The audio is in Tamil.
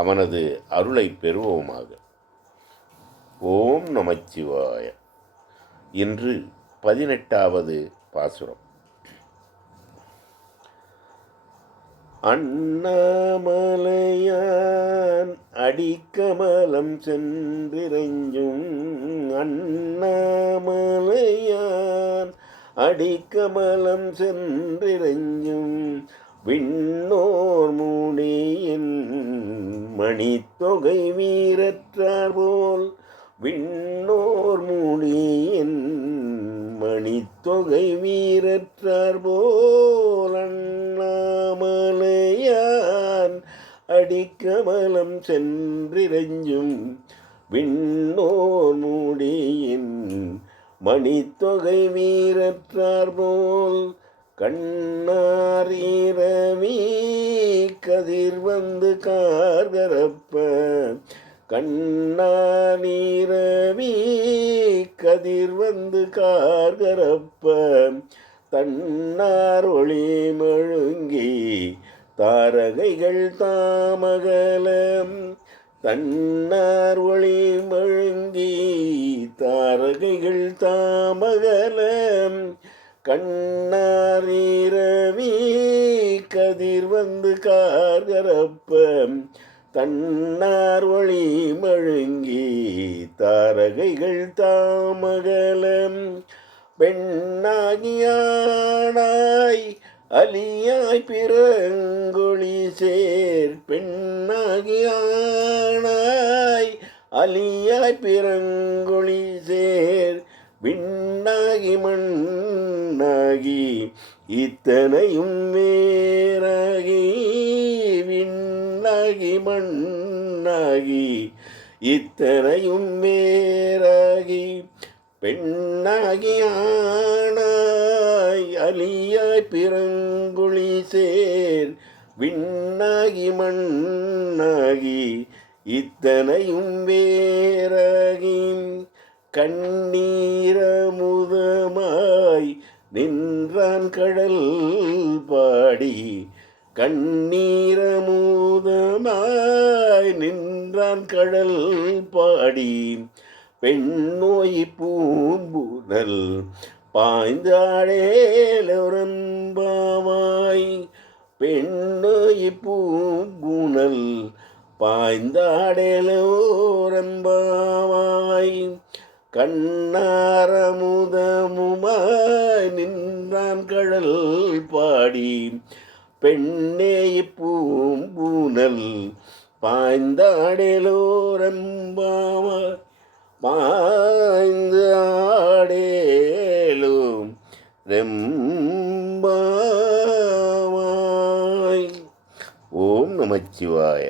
அவனது அருளை பெறுவோமாக. ஓம் நமச்சிவாய இன்று பதினெட்டாவது பாசுரம். அண்ணாமலையான் அடிக்கமலம் சென்றிரஞ்சும் அண்ணாமலையான் அடிக்கமலம் சென்றிரஞ்சும் விண்ணோர் மணித்தொகை வீரற்றார் போல் விண்ணோர் மூடியின் மணித்தொகை வீரற்றார் போல் அண்ணாமலையான் அடிக்கமலம் சென்றிரஞ்சும் விண்ணோர் மூடியின் மணித்தொகை வீரற்றார் போல் கண்ணாரீரவி கதிர் வந்து கார்கரப்ப கண்ணா நீரவி கதிர் வந்து கார்கரப்ப தன்னார் ஒளி மழுங்கி தாரகைகள் தாமகலம். தன்னார் ஒளி மழுங்கி தாரகைகள் தாமகலம். கண்ணாரீரவி கதிர் வந்து கா கார்கரப்ப தன்னார் ஒளி மழுங்கி தாரகைகள் தாமகலம். பெண்ணாகியானாய் அலியாய் பிறங்கொழி சேர். பெண்ணாகியானாய் அலியாய் பிறங்கொழி சேர். விண்ணாகி மண் மண்ணாகி இத்தனையும் வேறாகி விண்ணகி மண்ணகி இத்தனையும் வேறாகி பெண்ணாகி ஆனாய் அலியாய் பிறங்குழி சேர் விண்ணாகி மண்ணாகி இத்தனையும் வேறகி கண்ணீர் நின்றான் கடல் பாடி கண்ணீரமூதமாய் நின்றான் கடல் பாடி பெண்ணோய் பூம்புதல் பாய்ந்தாடேலொரம்பாவாய் பெண்ணோய் பூம்புனல் பாய்ந்தாடேலோரம்பாவாய் கண்ணாரமுதமுமாய் நின்றான் கடல் பாடி. பெண்ணே பூம்பூனல் பாய்ந்தாடேலோரம்பாம பாய்ந்து ஆடேலும் ரெம்பாவாய். ஓம் நமச்சிவாய.